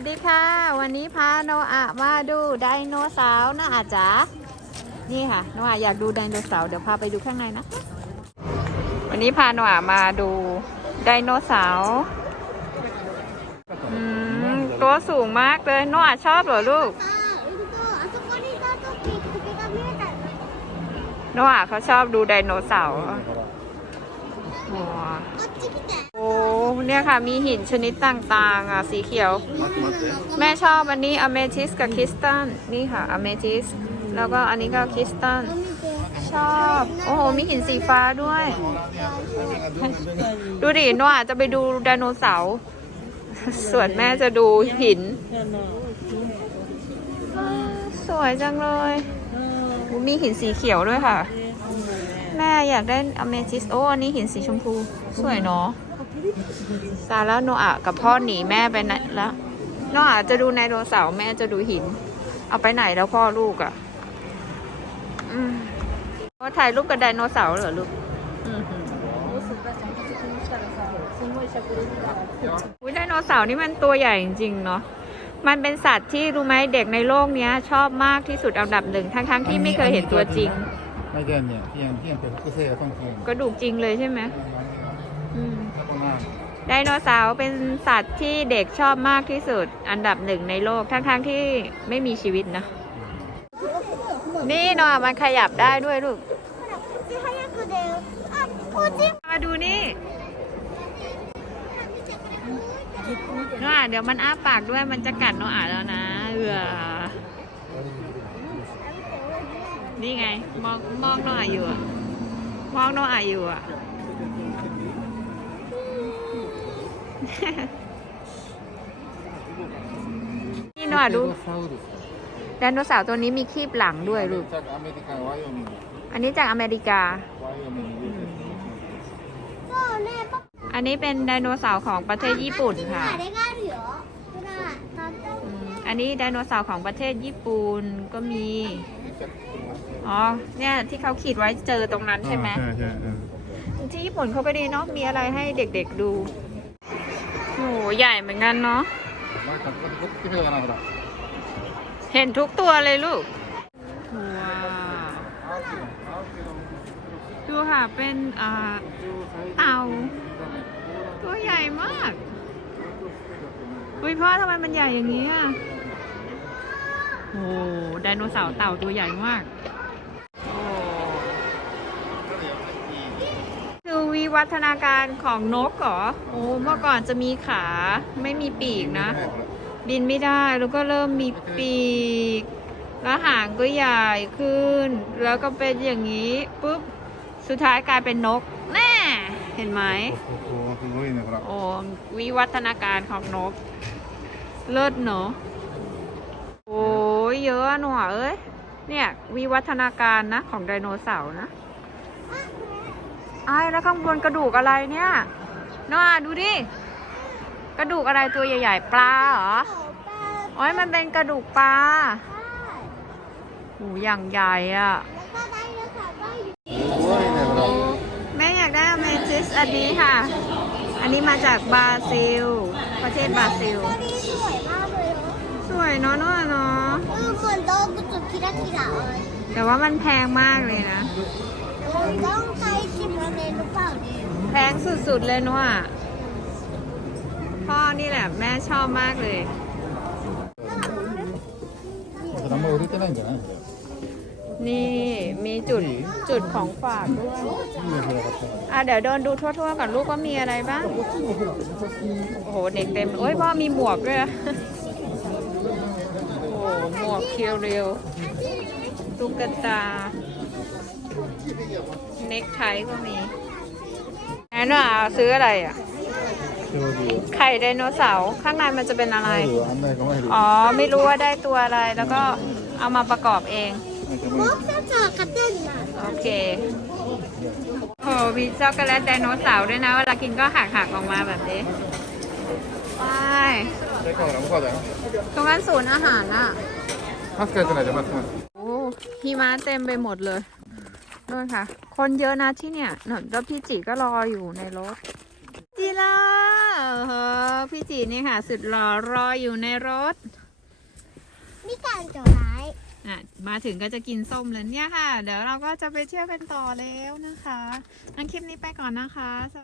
สดีค่ะ วันนี้พาโนอามาดูไดโนเสาร์นะอาจ๋านี่ค่ะโนอาอยากดูไดโนเสาร์เดี๋ยวพาไปดูข้างในนะ วันนี้พาโนอามาดูไดโนเสาร์ตัวสูงมากเลยโนอาชอบเหรอลูกโนอาเขาชอบดูไดโนเสาร์ เนี่ยค่ะ มีหินชนิดต่างๆ อะ สีเขียว แม่ชอบอันนี้อเมทิสกับคริสตัลนี่ค่ะอเมทิส แล้วก็อันนี้ก็คริสตัลชอบ โอ้โห มีหินสีฟ้าด้วย ดูดิโนอาจะไปดูไดโนเสาร์ ส่วนแม่จะดูหิน สวยจังเลย มีหินสีเขียวด้วยค่ะ แม่อยากได้อเมทิส โอ้ อันนี้หินสีชมพู สวยเนาะ ซาร่าโนอากับพ่อหนีแม่ไปไหนแล้วโนอาจะดูไดโนเสาร์แม่จะดูหิน เอาไปไหนแล้วพ่อลูกอะ่ะอืมว่าถ่ายรูปกับไดโนเสาร์เหรอลูกอือหืออุ๊ยไดโนเสาร์นี่มันตัวใหญ่จริงๆเนาะมันเป็นสัตว์ที่รู้ไหมเด็กในโลกเนี้ย ชอบมากที่สุดอันดับหนึ่งทั้งๆที่ไม่เคยเห็นตัวจริงไม่ใช่เนี่ยที่ยังที่ยังเป็นกุเซ่ต้องกินกระดูกจริงเลยใช่ไหมอืมากไดโนเสาร์เป็นสัตว์ที่เด็กชอบมากที่สุด อันดับหนึ่งในโลกทั้งๆทที่ไม่มีชีวิตนะ นี่นอมันขยับได้ด้วยลูก มาดูนี่นอเดี๋ยวมันอ้าปากด้วยมันจะกัดนออาแล้วนะ เออนี่ไง มองมองนออยู่ มองนออยู่อะ นี่หนอดูไดโนเสาร์ตัวนี้มีครีบหลังด้วยลูกอันนี้จากอเมริกา อันนี้เป็นไดโนเสาร์ของประเทศญี่ปุ่นค่ะ อันนี้ไดโนเสาร์ของประเทศญี่ปุ่นก็มี อ๋อ เนี่ยที่เขาขีดไว้เจอตรงนั้นใช่ไหมที่ญี่ปุ่นเขาก็ดีเนาะ มีอะไรให้เด็กๆดู โหใหญ่เหมือนกันเนาะเห็นทุกตัวเลยลูกว้าวดูค่ะเป็นเต่าตัวใหญ่มากอุ้พ่อทำไมมันใหญ่อย่างนี้อะโอ้ไดโนเสาร์เต่าตัวใหญ่มาก วิวัฒนาการของนกเหรอ โอ้เมื่อก่อนจะมีขาไม่มีปีกนะ บินไม่ได้แล้วก็เริ่มมีปีก แล้วหางก็ใหญ่ขึ้น แล้วก็เป็นอย่างนี้ปุ๊บ สุดท้ายกลายเป็นนก แน่ เห็นไหม โอ้วิวัฒนาการของนก เลิศเนอะโอ้ยเยอะหน่วเอ้ย เนี่ยวิวัฒนาการนะของไดโนเสาร์นะ ไอ้แล้วข้างบนกระดูกอะไรเนี่ยน้องาดูดิ กระดูกอะไรตัวใหญ่ ๆ ปลาเหรอโอ้ยมันเป็นกระดูกปลาหูอย่างใหญ่อะ แม่อยากได้อเมจิสอันนี้ค่ะ อันนี้มาจากบราซิล ประเทศบราซิล สวยมากเลยสวยเนาะเนาเนาะออเนโะแต่ว่ามันแพงมากเลยนะ ชิมระเนหรือเปล่าเนี่ย แพงสุดๆเลยเนาะพ่อนี่แหละแม่ชอบมากเลย あんま売れてないんじゃないこ นี่มีจุดจุดของฝากด้วย れいいねほらかった อ่ะเดี๋ยวเดินดูทั่วๆก่อนลูกว่ามีอะไรบ้าง โอ้โห เด็กเต็มโอ้ยพ่อมีหมวกด้วย โอ้โห หมวกเคียวเรียวตุ๊กตา เน็กไทก็มีแอนว่าซื้ออะไรอะ ไข่ไดโนเสาร์ข้างในมันจะเป็นอะไร อ๋อ ไม่รู้ว่าได้ตัวอะไร แล้วก็เอามาประกอบเองโอเคโอ้มีช็อกโกแลตไดโนเสาร์ด้วยนะเวลากินก็หักหักออกมาแบบนี้ไปตรงนั้นศูนย์อาหารอะโอ้หิมะเต็มไปหมดเลย นู่นค่ะ คนเยอะนะที่เนี่ยนู่นแล้วพี่จิก็รออยู่ในรถ จีล่าเออพี่จีนี่ค่ะ สุดหล่อรออยู่ในรถมีการโจดร้ายอะมาถึงก็จะกินส้มแล้วเนี่ยค่ะ เดี๋ยวเราก็จะไปเที่ยวกันต่อแล้วนะคะงั้นคลิปนี้ไปก่อนนะคะ